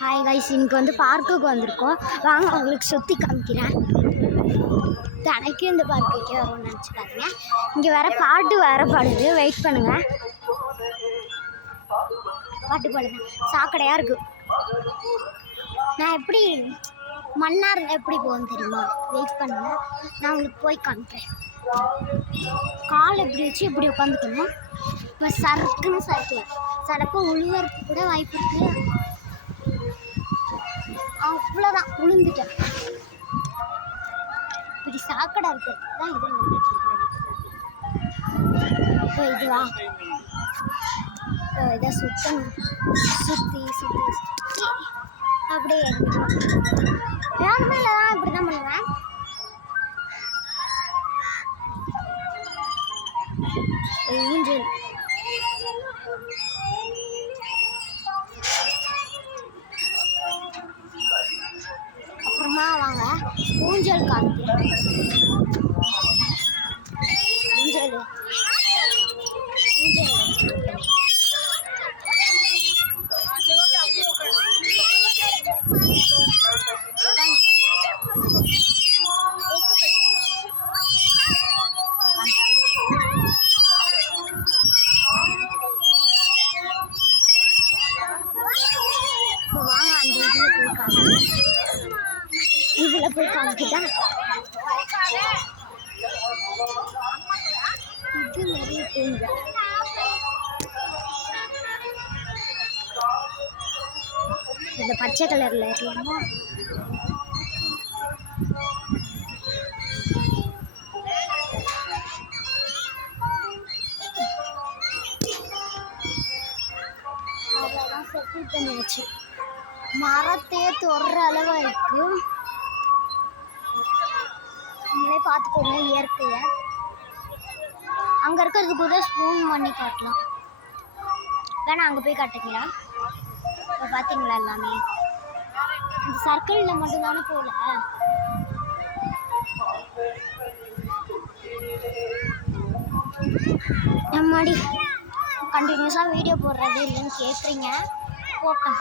Hi guys, இன்னைக்கு வந்து பார்க்குக்கு வந்திருக்கோம். வாங்க உங்களுக்கு சுற்றி காமிக்கிறேன். தனக்கு இந்த பார்க்குக்கே வரும்னு நினச்சிக்காதீங்க. இங்கே வேற பாட்டு வேற பாடுது, வெயிட் பண்ணுங்க. பாட்டு பாடுங்க, சாக்கடையாக இருக்கு. நான் எப்படி மண்ணாக இருந்தால் எப்படி போகும் தெரியுமா? வெயிட் பண்ணுங்க, நான் உங்களுக்கு போய் காமிக்கிறேன். கால் எப்படி வச்சு இப்படி உட்காந்துக்கணும். இப்போ சறுக்குன்னு சறுக்கலாம், சடப்போ உழுவறதுக்கு கூட வாய்ப்பு இருக்கு. அவ்வளோதான், விழுந்துட்டேன். இப்படி சாக்கடை இருக்கிறதுக்கு தான் இது வந்துட்டுருக்கேன். இப்போ இதுவா, இப்போ இதை சுற்றணும். சுற்றி சுற்றி சுற்றி அப்படியே வேணுமே இல்லை தான் இப்படி தான் பண்ணுவேன். ஊஞ்சல் அப்புறமா வாங்க ஊஞ்சல் காமிக்கிறேன். ஊஞ்சல் வாங்க அந்த இதில் போய் காமிக்கிட்டா இது நிறைய பூங்க. இந்த பச்சை கலரில் இருக்கலாமா? அதெல்லாம் செட்டில் பண்ணியாச்சு. மரத்தையே தொடுற அளவாக இருக்கு. நீங்களே பார்த்துக்கோங்க இயற்கையை. அங்கே இருக்கிறது கூட ஸ்பூன் பண்ணி காட்டலாம். வேணா அங்கே போய் காட்டுங்களா? இப்போ பார்த்தீங்களா எல்லாமே இந்த சர்க்கிளில் மட்டும்தானே போகல. நம்மாடி கண்டினியூஸாக வீடியோ போடுறது இல்லைன்னு கேட்குறீங்க, போட்டேன்.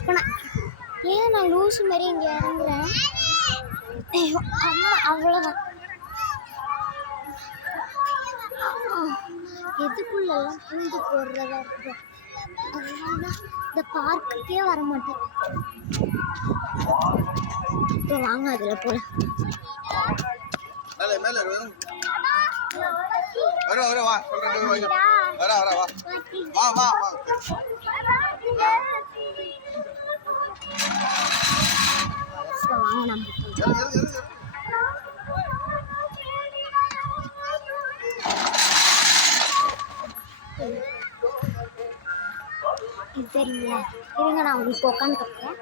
இப்போ ஏன் நான் லூஸு மாரி இங்கே இறங்குறேன். அம்மா அவ்வளோதான். எதுக்குள்ளெல்லாம் பூந்து போடுறதா இருக்கு. அதனால இந்த பார்க்குக்கே வர மாட்டேன். இப்போ வாங்க அதில் போல. வாங்க நம்ம இது தெரியுங்களா? இருங்க நான் உங்களுக்கு உட்காந்து கட்டுறேன்.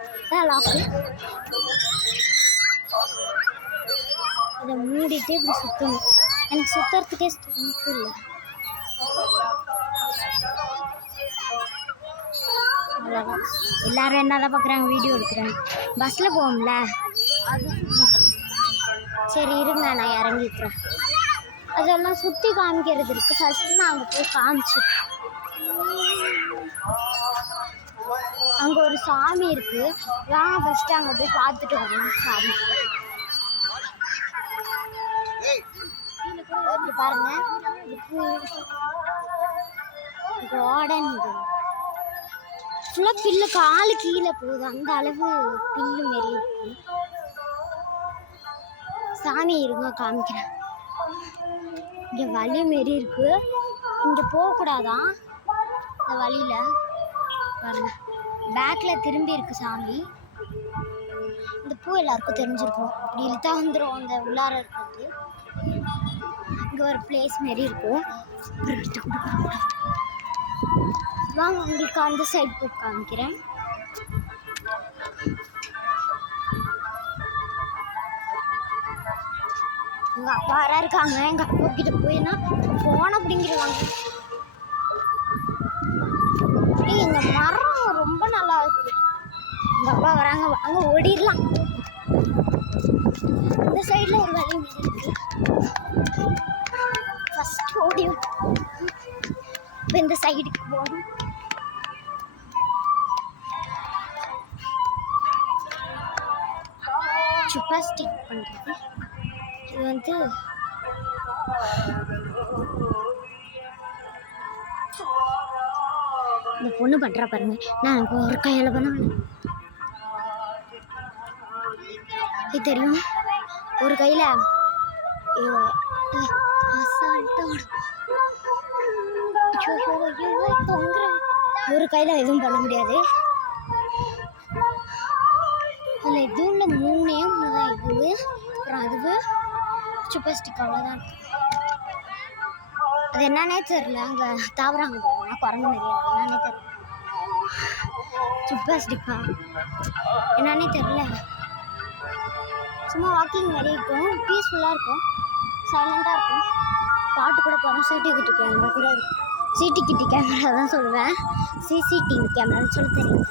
லாக்கு இதை மூடிட்டு இப்படி சுற்றணும். எனக்கு சுற்றுறதுக்கே ஸ்ட்ரென்த் இல்லை. அவ்வளோதான். எல்லோரும் என்ன தான் பார்க்குறாங்க, வீடியோ எடுக்கிறாங்க. பஸ்ஸில் போவோம்ல. சரி இருங்க, நான் இறங்கிக்கிறேன். அதெல்லாம் சுற்றி காமிக்கிறது இருக்குது. ஃபஸ்ட்டு நான் அங்கே போய் காமிச்சு. அங்கே ஒரு சாமி இருக்குது. வாங்க ஃபஸ்ட்டு அங்கே போய் பார்த்துட்டு வரணும் சாமி. பாருங்க, கார்டன் இது ஃபுல்லாக பில்லு. காலு கீழே போகுது, அந்த அளவு பில்லு மாரி இருக்கு. சாமி இருங்க காமிக்கிறேன். இங்கே வழி மாரி இருக்கு. இங்கே போகக்கூடாதான் இந்த வழியில். பாருங்க, பேக்கில் திரும்பி இருக்கு சாமி. இந்த பூ எல்லாருக்கும் தெரிஞ்சிருக்கும். இப்படி இழுத்தா வந்துடும் அந்த உள்ளார இருக்கிறது. இங்கே ஒரு பிளேஸ் மாரி இருக்கும். வாங்க உங்களுக்கு அந்த சைடு போய் காமிக்கிறேன். எங்கள் அப்பா யாரா இருக்காங்க. எங்கள் அப்பா கிட்ட போயினா ஃபோனை பிடிங்கிடுவாங்க. இந்த மரம் ரொம்ப நல்லா இருக்கு. எங்கள் அப்பா வராங்க, வாங்க ஓடிடலாம். இந்த சைடில் ஒரு வழி மாரி இருக்கு. ஃபஸ்ட்டு ஓடி இப்போ இந்த சைடுக்கு போகணும். ஜிம்னாஸ்டிக் பண்ணுறது. இது வந்து இந்த பொண்ணு பண்ணுறா பாருங்க. நான் எனக்கு ஒரு கையில் பண்ணுவேன். இது தெரியும், ஒரு கையில் ஒரு கையில் எதுவும் பண்ண முடியாது. அதில் எதுவும் இல்லை, 3 தான் இது. அப்புறம் அதுவு ஜிம்னாஸ்டிக் அவ்வளோதான். அது என்னன்னே தெரியல. அங்கே தாவறாங்க குரங்கு நிறைய என்னன்னே தெரியல. ஜிம்னாஸ்டிக்கா என்னன்னே தெரியல. சும்மா வாக்கிங் மாதிரி இருக்கும், பீஸ்ஃபுல்லாக இருக்கும், சைலண்டாக இருக்கும். பாட்டு கூட போகிறோம். சிடிகிடி கேமரா கூட இருக்கும். சிடிகிடி கேமரா தான் சொல்லுவேன், சிசிடிவி கேமரான்னு சொல்ல தெரியும்.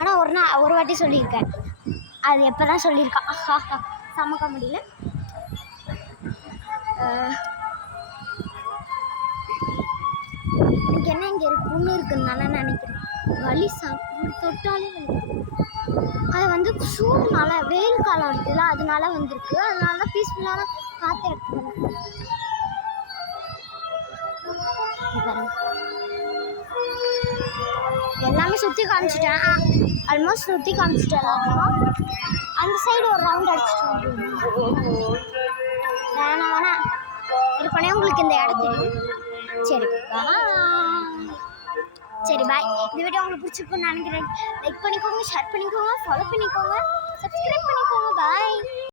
ஆனால் ஒரு வாட்டி சொல்லியிருக்கேன். அது எப்போ தான் சொல்லியிருக்கான். சமக்க முடியல. எனக்கு என்ன இங்கே ஒரு புண்ணு இருக்குதுனால நினைக்கிறேன். வலி தொட்டாலே வலி. அது வந்து சூடுனால, வெயில் காலம் இருக்குதுல்ல, அதனால வந்துருக்கு. அதனால தான் பீஸ்ஃபுல்லான காற்று எடுத்துக்கணும். எல்லாமே சுற்றி காமிச்சிட்டேன். ஆல்மோஸ்ட் சுற்றி காமிச்சிட்டேன். அந்த சைடு ஒரு ரவுண்ட் அடிச்சுட்டு வேணாம் இருப்பனே. உங்களுக்கு இந்த இடம் தெரியும். சரி பாய். இந்த வீடியோ உங்களுக்கு பிடிச்சிருக்குன்னு நினைக்கிறேன். லைக் பண்ணிக்கோங்க, ஷேர் பண்ணிக்கோங்க, ஃபாலோ பண்ணிக்கோங்க, சப்ஸ்கிரைப் பண்ணிக்கோங்க. பாய்.